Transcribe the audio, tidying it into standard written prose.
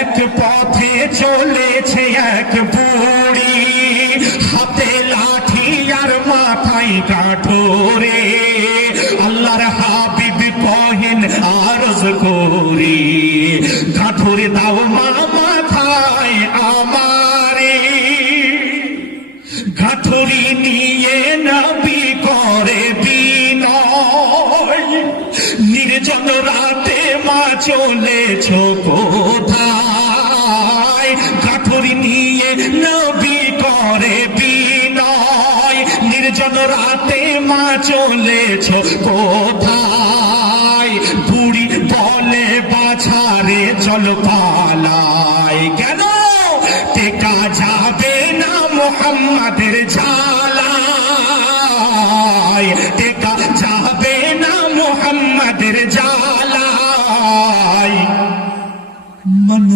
এক পথে চলেছে এক বুড়ি, হাতে লাঠি আর মাথায় কাঠোরে। আল্লাহর হাবিব কহেন আরজ করি, কাঠোরে দাও মা মাথায় আমারে। কাঠুরি নিয়ে নবী করে বিনয়, নির্জন রাতে মা চলেছ কোথায়? কাঠুরি নিয়ে নবী করে বিনয়, নির্জন রাতে মা চলেছ কোথায়? বুড়ি বলে বাছারে চল পালাই, কেন টেকা যাবে না মুহাম্মাদের